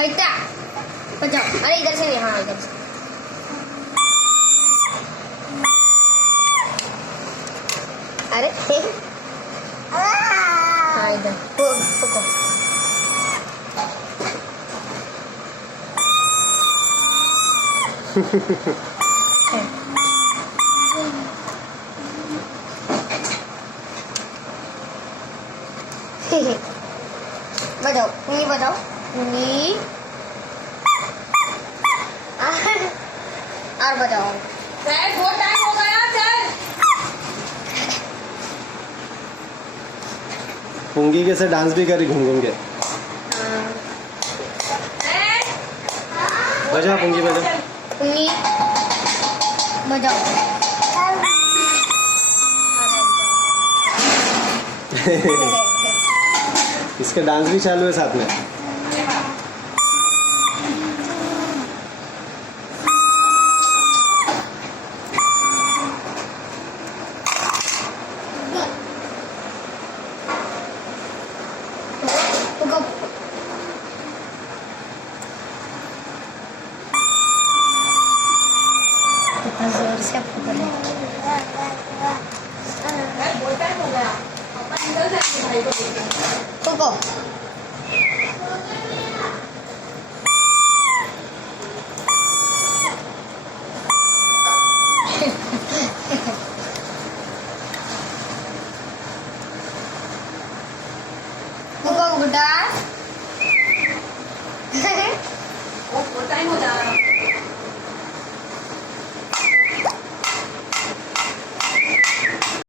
इतना बजाओ। अरे इधर से नहीं, हाँ इधर से। अरे हाँ इधर पकड़ो। बजाओ, उंगली बजाओ, उंगली और बजाओ। बहुत टाइम हो गया। चल पुंगी के से डांस भी करी घूम घूम के। बजाओ पुंगी, बजाओ। उंगली बजाओ। इसका डांस भी चालू है साथ में। जोर से पकड़ो। बहुत टाइम हो गया। अपन निकल जाएंगे भाई को लेकर। रुको। रुको बेटा।